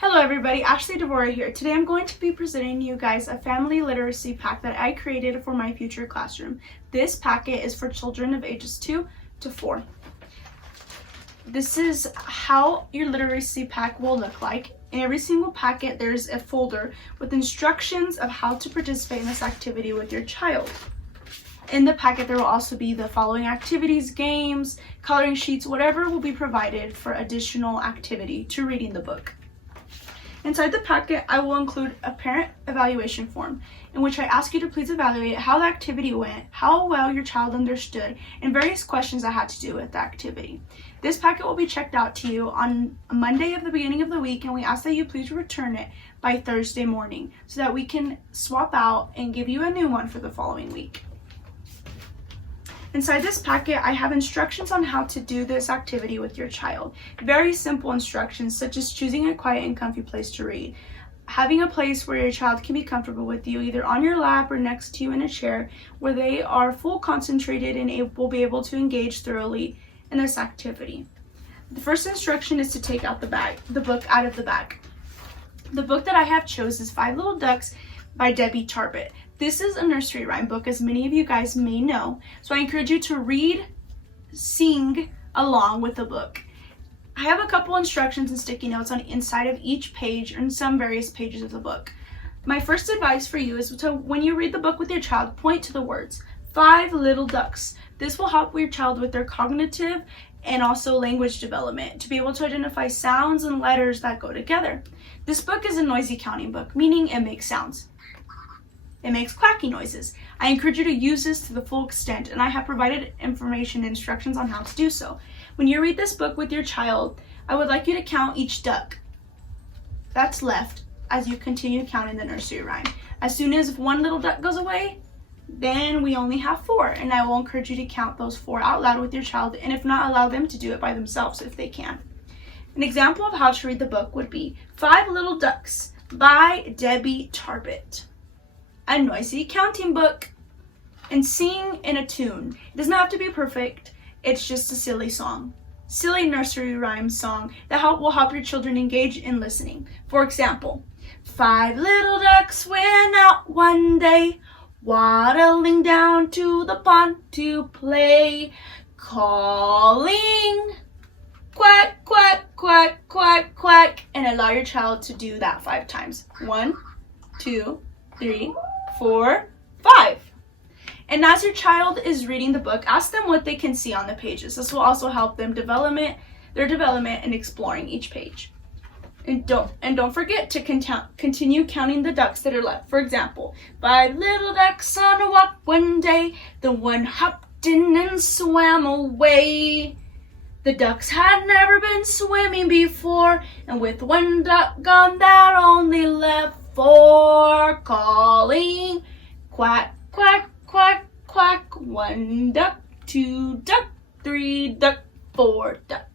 Hello everybody, Ashley Devora here. Today I'm going to be presenting you guys a family literacy pack that I created for my future classroom. This packet is for children of ages 2 to 4. This is how your literacy pack will look like. In every single packet there's a folder with instructions of how to participate in this activity with your child. In the packet there will also be the following activities, games, coloring sheets, whatever will be provided for additional activity to reading the book. Inside the packet, I will include a parent evaluation form in which I ask you to please evaluate how the activity went, how well your child understood, and various questions that had to do with the activity. This packet will be checked out to you on Monday of the beginning of the week, and we ask that you please return it by Thursday morning so that we can swap out and give you a new one for the following week. Inside this packet, I have instructions on how to do this activity with your child. Very simple instructions, such as choosing a quiet and comfy place to read, having a place where your child can be comfortable with you, either on your lap or next to you in a chair, where they are full concentrated and will be able to engage thoroughly in this activity. The first instruction is to take out the book out of the bag. The book that I have chose is Five Little Ducks by Debbie Tarbitt. This is a nursery rhyme book, as many of you guys may know, so I encourage you to read, sing along with the book. I have a couple instructions and sticky notes on the inside of each page and some various pages of the book. My first advice for you is to, when you read the book with your child, point to the words, Five Little Ducks. This will help your child with their cognitive and also language development, to be able to identify sounds and letters that go together. This book is a noisy counting book, meaning it makes sounds. It makes quacky noises. I encourage you to use this to the full extent, and I have provided information and instructions on how to do so. When you read this book with your child, I would like you to count each duck that's left as you continue counting the nursery rhyme. As soon as one little duck goes away, then we only have 4, and I will encourage you to count those 4 out loud with your child, and if not, allow them to do it by themselves if they can. An example of how to read the book would be Five Little Ducks by Debbie Tarbitt. A noisy counting book, and sing in a tune. It does not have to be perfect, it's just a silly song. Silly nursery rhyme song that will help your children engage in listening. For example, 5 little ducks went out one day, waddling down to the pond to play, calling, quack, quack, quack, quack, quack, and allow your child to do that 5 times. 1, 2, 3, 4, 5. And as your child is reading the book, ask them what they can see on the pages. This will also help them their development in exploring each page. And don't forget to continue counting the ducks that are left. For example, 5 little ducks on a walk one day, the one hopped in and swam away. The ducks had never been swimming before, and with one duck gone, that only left 4, calling, quack, quack, quack, quack, 1 duck, 2 duck, 3 duck, 4 duck.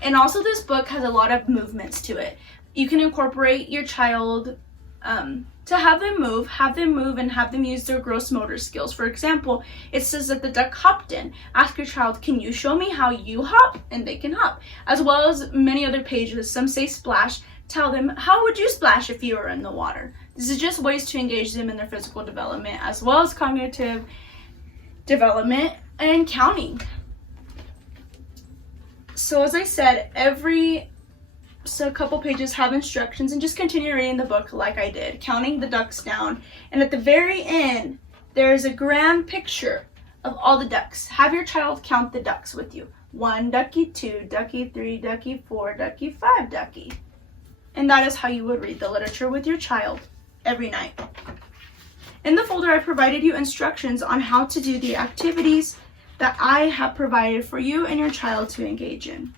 And also this book has a lot of movements to it. You can incorporate your child to have them move and have them use their gross motor skills. For example, it says that the duck hopped in. Ask your child, can you show me how you hop? And they can hop. As well as many other pages, some say splash. Tell them, how would you splash if you were in the water? This is just ways to engage them in their physical development as well as cognitive development and counting. So as I said, a couple pages have instructions, and just continue reading the book like I did, counting the ducks down. And at the very end, there's a grand picture of all the ducks. Have your child count the ducks with you. 1 ducky, 2 ducky, 3 ducky, 4 ducky, 5 ducky. And that is how you would read the literature with your child every night. In the folder, I provided you instructions on how to do the activities that I have provided for you and your child to engage in.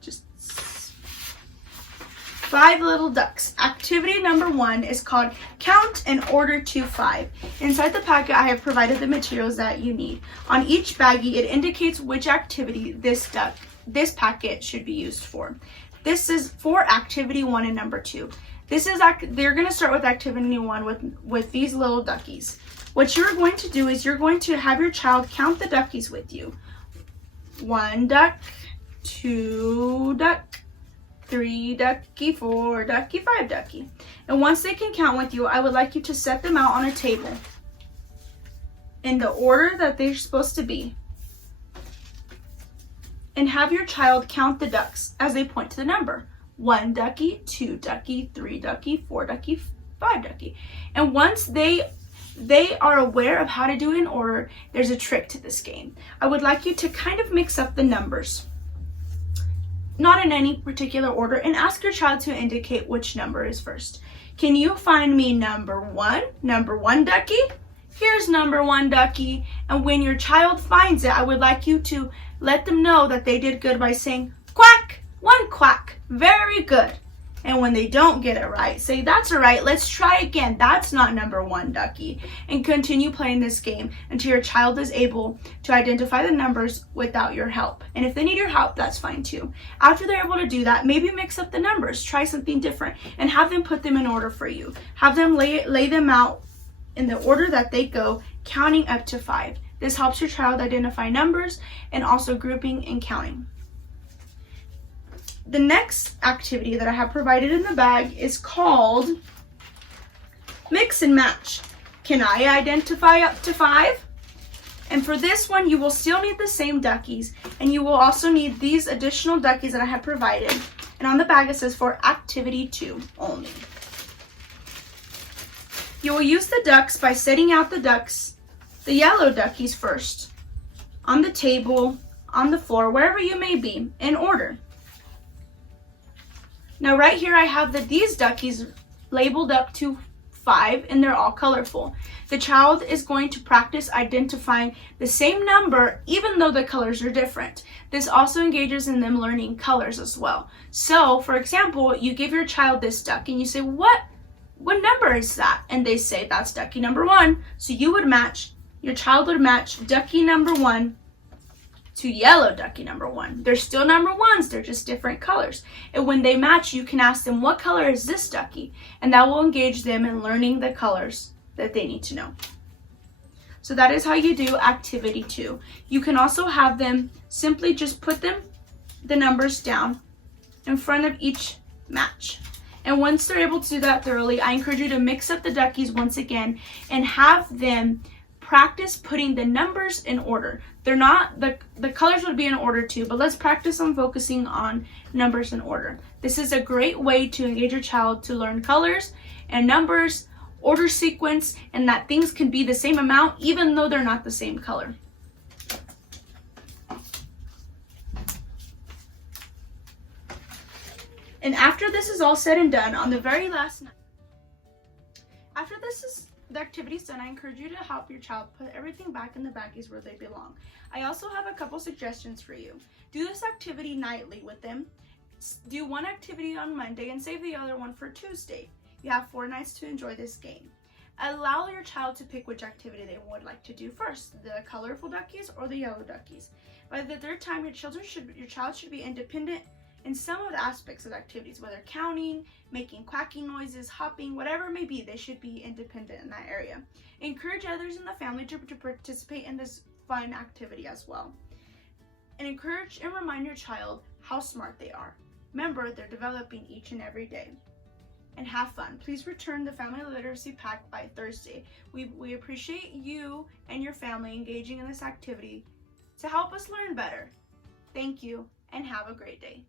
Just 5 little ducks. Activity number 1 is called Count and Order to 5. Inside the packet, I have provided the materials that you need. On each baggie, it indicates which activity this packet should be used for. This is for activity 1 and number 2. They're going to start with activity 1 with these little duckies. What you're going to do is you're going to have your child count the duckies with you. 1 duck, 2 duck, 3 ducky, 4 ducky, 5 ducky. And once they can count with you, I would like you to set them out on a table in the order that they're supposed to be. And have your child count the ducks as they point to the number. 1 ducky, 2 ducky, 3 ducky, 4 ducky, 5 ducky. And once they are aware of how to do it in order, there's a trick to this game. I would like you to kind of mix up the numbers, not in any particular order, and ask your child to indicate which number is first. Can you find me number 1? Number 1 ducky? Here's number 1 ducky. And when your child finds it, I would like you to let them know that they did good by saying, quack, 1 quack, very good. And when they don't get it right, say, that's all right, let's try again. That's not number 1 ducky. And continue playing this game until your child is able to identify the numbers without your help. And if they need your help, that's fine too. After they're able to do that, maybe mix up the numbers, try something different, and have them put them in order for you. Have them lay them out in the order that they go, counting up to 5. This helps your child identify numbers and also grouping and counting. The next activity that I have provided in the bag is called Mix and Match. Can I identify up to 5? And for this one, you will still need the same duckies, and you will also need these additional duckies that I have provided. And on the bag it says for activity 2 only. You will use the ducks by setting out the yellow duckies first, on the table, on the floor, wherever you may be, in order. Now right here I have these duckies labeled up to 5, and they're all colorful. The child is going to practice identifying the same number even though the colors are different. This also engages in them learning colors as well. So for example, you give your child this duck and you say, what number is that? And they say, that's ducky number 1. So your child would match ducky number 1 to yellow ducky number 1. They're still number 1s, they're just different colors. And when they match, you can ask them, what color is this ducky? And that will engage them in learning the colors that they need to know. So that is how you do activity 2. You can also have them simply just put the numbers down in front of each match. And once they're able to do that thoroughly, I encourage you to mix up the duckies once again and have them practice putting the numbers in order. They're not, the colors would be in order too, but let's practice on focusing on numbers in order. This is a great way to engage your child to learn colors and numbers, order sequence, and that things can be the same amount even though they're not the same color. And after this is all said and done, on the very last night, the activity's done, I encourage you to help your child put everything back in the baggies where they belong. I also have a couple suggestions for you. Do this activity nightly with them. Do one activity on Monday and save the other one for Tuesday. You have 4 nights to enjoy this game. Allow your child to pick which activity they would like to do first, the colorful duckies or the yellow duckies. By the 3rd time, your child should be independent in some of the aspects of the activities, whether counting, making quacking noises, hopping, whatever it may be, they should be independent in that area. Encourage others in the family to participate in this fun activity as well. And encourage and remind your child how smart they are. Remember, they're developing each and every day. And have fun. Please return the family literacy pack by Thursday. We appreciate you and your family engaging in this activity to help us learn better. Thank you and have a great day.